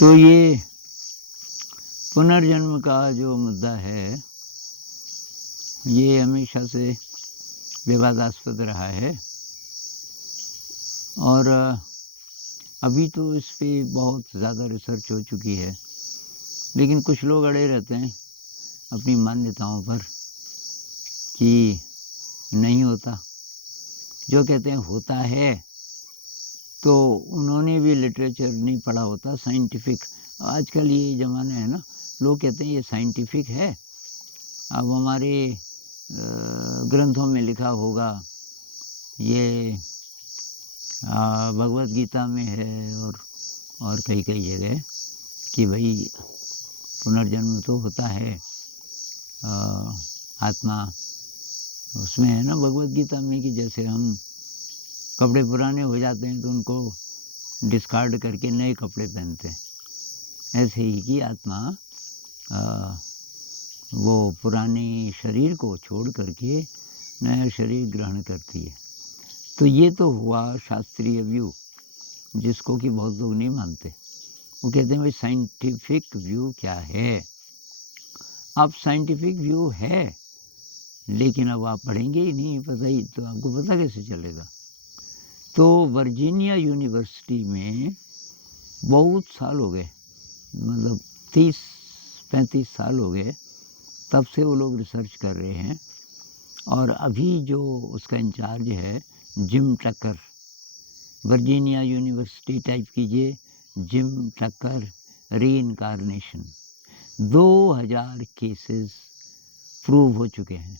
तो ये पुनर्जन्म का जो मुद्दा है, ये हमेशा से विवादास्पद रहा है और अभी तो इस पे बहुत ज़्यादा रिसर्च हो चुकी है, लेकिन कुछ लोग अड़े रहते हैं अपनी मान्यताओं पर कि नहीं होता। जो कहते हैं होता है, तो उन्होंने भी लिटरेचर नहीं पढ़ा होता साइंटिफिक। आजकल ये ज़माना है ना, लोग कहते हैं ये साइंटिफिक है, अब हमारे ग्रंथों में लिखा होगा, ये भगवत गीता में है और कई जगह कि भाई पुनर्जन्म तो होता है। आत्मा उसमें है ना भगवत गीता में कि जैसे हम कपड़े पुराने हो जाते हैं तो उनको डिस्कार्ड करके नए कपड़े पहनते हैं, ऐसे ही कि आत्मा वो पुराने शरीर को छोड़ करके नया शरीर ग्रहण करती है। तो ये तो हुआ शास्त्रीय व्यू, जिसको कि बहुत लोग नहीं मानते। वो कहते हैं भाई साइंटिफिक व्यू क्या है। अब साइंटिफिक व्यू है, लेकिन अब आप पढ़ेंगे ही नहीं, पता ही तो आपको पता कैसे चलेगा। तो वर्जीनिया यूनिवर्सिटी में बहुत साल हो गए, मतलब 30-35 साल हो गए, तब से वो लोग रिसर्च कर रहे हैं। और अभी जो उसका इंचार्ज है जिम टकर, वर्जीनिया यूनिवर्सिटी टाइप कीजिए, जिम टकर, रीइंकार्नेशन, 2000 केसेस प्रूव हो चुके हैं।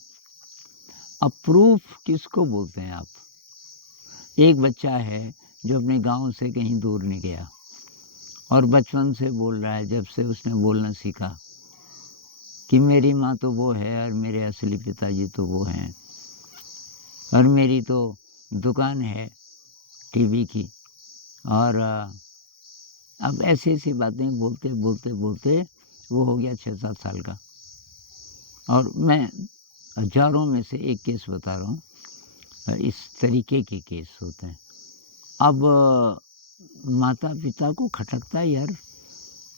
अब प्रूफ किसको बोलते हैं आप? एक बच्चा है जो अपने गांव से कहीं दूर नहीं गया और बचपन से बोल रहा है, जब से उसने बोलना सीखा, कि मेरी माँ तो वो है और मेरे असली पिताजी तो वो हैं, और मेरी तो दुकान है टीवी की। और अब ऐसी बातें बोलते बोलते बोलते वो हो गया 6-7 साल का। और मैं हजारों में से एक केस बता रहा हूँ, इस तरीके के केस होते हैं। अब माता पिता को खटकता है, यार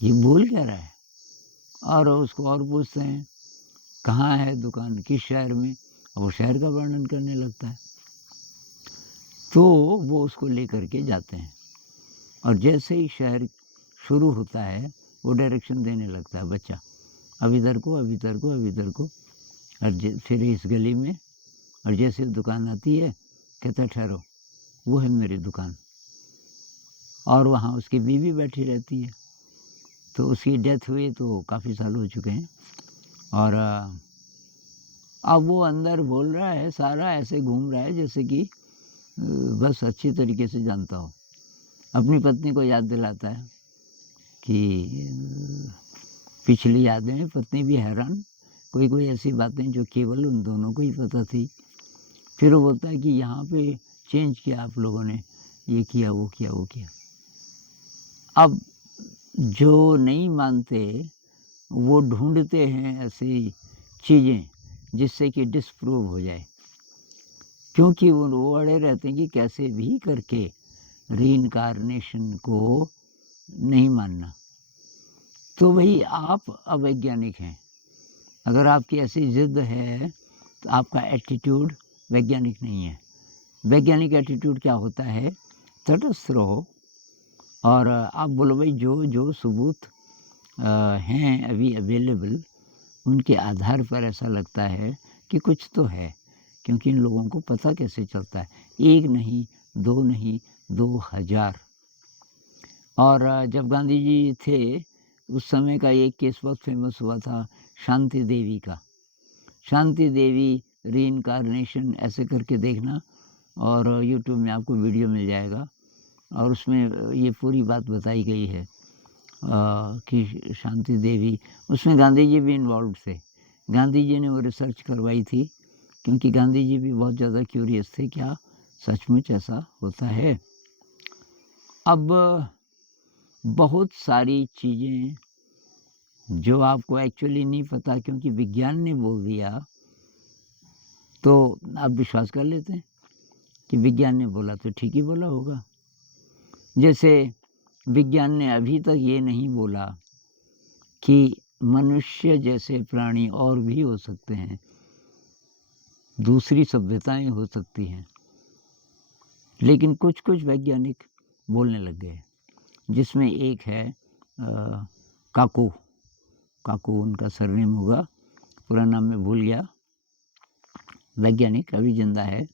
ये बोल क्या रहा है, और उसको और पूछते हैं कहाँ है दुकान, किस शहर में, वो शहर का वर्णन करने लगता है। तो वो उसको लेकर के जाते हैं, और जैसे ही शहर शुरू होता है वो डायरेक्शन देने लगता है बच्चा, अब इधर को, अब इधर को, अब इधर को, और फिर इस गली में, और जैसे दुकान आती है कहता ठहरो, वो है मेरी दुकान। और वहाँ उसकी बीवी बैठी रहती है। तो उसकी डेथ हुई तो काफ़ी साल हो चुके हैं, और अब वो अंदर बोल रहा है, सारा ऐसे घूम रहा है जैसे कि बस अच्छी तरीके से जानता हो। अपनी पत्नी को याद दिलाता है कि पिछली यादें, पत्नी भी हैरान, कोई ऐसी बातें जो केवल उन दोनों को ही पता थी। फिर वो बोलता है कि यहाँ पे चेंज किया आप लोगों ने, ये किया, वो किया, वो किया। अब जो नहीं मानते वो ढूंढते हैं ऐसी चीज़ें जिससे कि डिस्प्रूव हो जाए, क्योंकि वो अड़े रहते हैं कि कैसे भी करके रीइंकार्नेशन को नहीं मानना। तो भाई आप अवैज्ञानिक हैं। अगर आपकी ऐसी ज़िद है तो आपका एटीट्यूड वैज्ञानिक नहीं है। वैज्ञानिक एटीट्यूड क्या होता है? तटस्थ रहो और आप बोलो भाई जो सबूत हैं अभी अवेलेबल, उनके आधार पर ऐसा लगता है कि कुछ तो है। क्योंकि इन लोगों को पता कैसे चलता है, एक नहीं, दो नहीं, 2000। और जब गांधी जी थे उस समय का एक केस बहुत फेमस हुआ था, शांति देवी का। शांति देवी रीइंकार्नेशन ऐसे करके देखना, और यूट्यूब में आपको वीडियो मिल जाएगा, और उसमें ये पूरी बात बताई गई है कि शांति देवी, उसमें गांधी जी भी इन्वॉल्व थे। गांधी जी ने वो रिसर्च करवाई थी, क्योंकि गांधी जी भी बहुत ज़्यादा क्यूरियस थे, क्या सचमुच ऐसा होता है। अब बहुत सारी चीज़ें जो आपको एक्चुअली नहीं पता, क्योंकि विज्ञान ने बोल दिया तो आप विश्वास कर लेते हैं कि विज्ञान ने बोला तो ठीक ही बोला होगा। जैसे विज्ञान ने अभी तक ये नहीं बोला कि मनुष्य जैसे प्राणी और भी हो सकते हैं, दूसरी सभ्यताएं हो सकती हैं। लेकिन कुछ-कुछ वैज्ञानिक बोलने लग गए, जिसमें एक है काको, काको उनका सरनेम होगा, पूरा नाम मैं भूल गया, वैज्ञानिक अभी ज़िंदा है।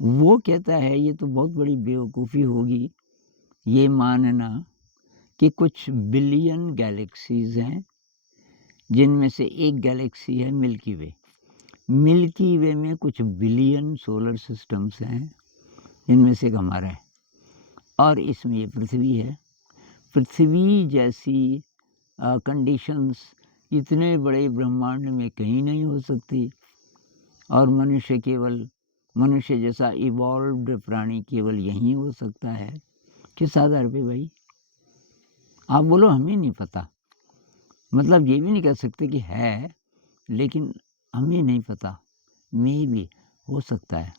वो कहता है ये तो बहुत बड़ी बेवकूफ़ी होगी ये मानना कि कुछ बिलियन गैलेक्सीज़ हैं, जिनमें से एक गैलेक्सी है मिल्की वे। मिल्की वे में कुछ बिलियन सोलर सिस्टम्स हैं, जिनमें से एक हमारा है, और इसमें ये पृथ्वी है। पृथ्वी जैसी कंडीशंस इतने बड़े ब्रह्मांड में कहीं नहीं हो सकती, और मनुष्य जैसा इवॉल्व्ड प्राणी केवल यहीं हो सकता है। किस आधार पे भाई? आप बोलो हमें नहीं पता, मतलब ये भी नहीं कह सकते कि है, लेकिन हमें नहीं पता, मे भी हो सकता है।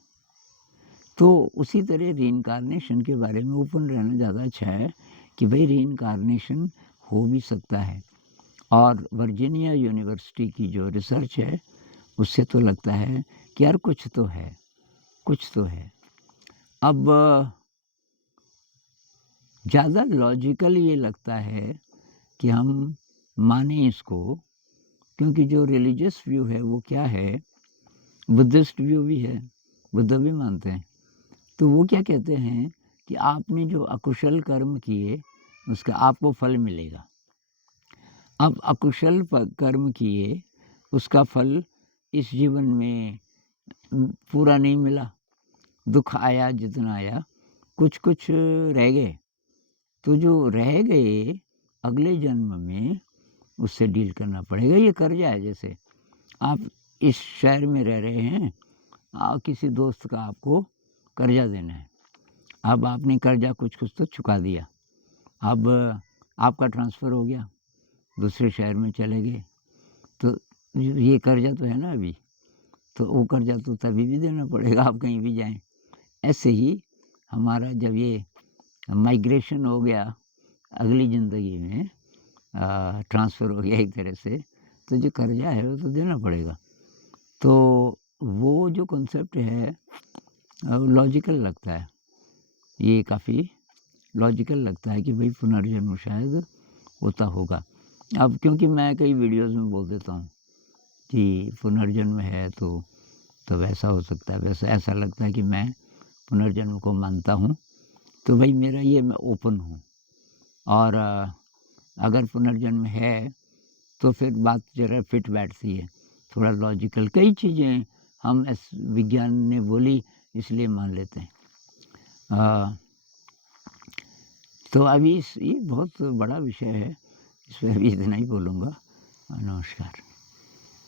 तो उसी तरह रीइंकार्नेशन के बारे में ओपन रहना ज़्यादा अच्छा है कि भाई रीइंकार्नेशन हो भी सकता है। और वर्जीनिया यूनिवर्सिटी की जो रिसर्च है, उससे तो लगता है कि यार कुछ तो है, कुछ तो है। अब ज़्यादा लॉजिकल ये लगता है कि हम मानें इसको, क्योंकि जो रिलीजियस व्यू है वो क्या है, बुद्धिस्ट व्यू भी है, बुद्ध भी मानते हैं। तो वो क्या कहते हैं कि आपने जो अकुशल कर्म किए उसका आपको फल मिलेगा। अब अकुशल कर्म किए, उसका फल इस जीवन में पूरा नहीं मिला, दुख आया जितना आया, कुछ-कुछ रह गए। तो जो रह गए अगले जन्म में उससे डील करना पड़ेगा। ये कर्जा है, जैसे आप इस शहर में रह रहे हैं, किसी दोस्त का आपको कर्जा देना है। अब आपने कर्जा कुछ-कुछ तो चुका दिया, अब आपका ट्रांसफ़र हो गया, दूसरे शहर में चले गए, तो ये कर्जा तो है ना अभी, तो वो कर्जा तो तभी भी देना पड़ेगा, आप कहीं भी जाएँ। ऐसे ही हमारा जब ये माइग्रेशन हो गया अगली ज़िंदगी में, ट्रांसफ़र हो गया एक तरह से, तो जो कर्जा है वो तो देना पड़ेगा। तो वो जो कॉन्सेप्ट है लॉजिकल लगता है, ये काफ़ी लॉजिकल लगता है कि भाई पुनर्जन्म शायद होता होगा। अब क्योंकि मैं कई वीडियोज़ में बोल देता हूँ कि पुनर्जन्म है तो वैसा हो सकता है, वैसा ऐसा लगता है कि मैं पुनर्जन्म को मानता हूँ, तो भाई मेरा ये मैं ओपन हूँ। और अगर पुनर्जन्म है तो फिर बात ज़रा फिट बैठती है, थोड़ा लॉजिकल। कई चीज़ें हम विज्ञान ने बोली इसलिए मान लेते हैं। तो अभी ये बहुत बड़ा विषय है, इस पर अभी इतना ही बोलूँगा। नमस्कार।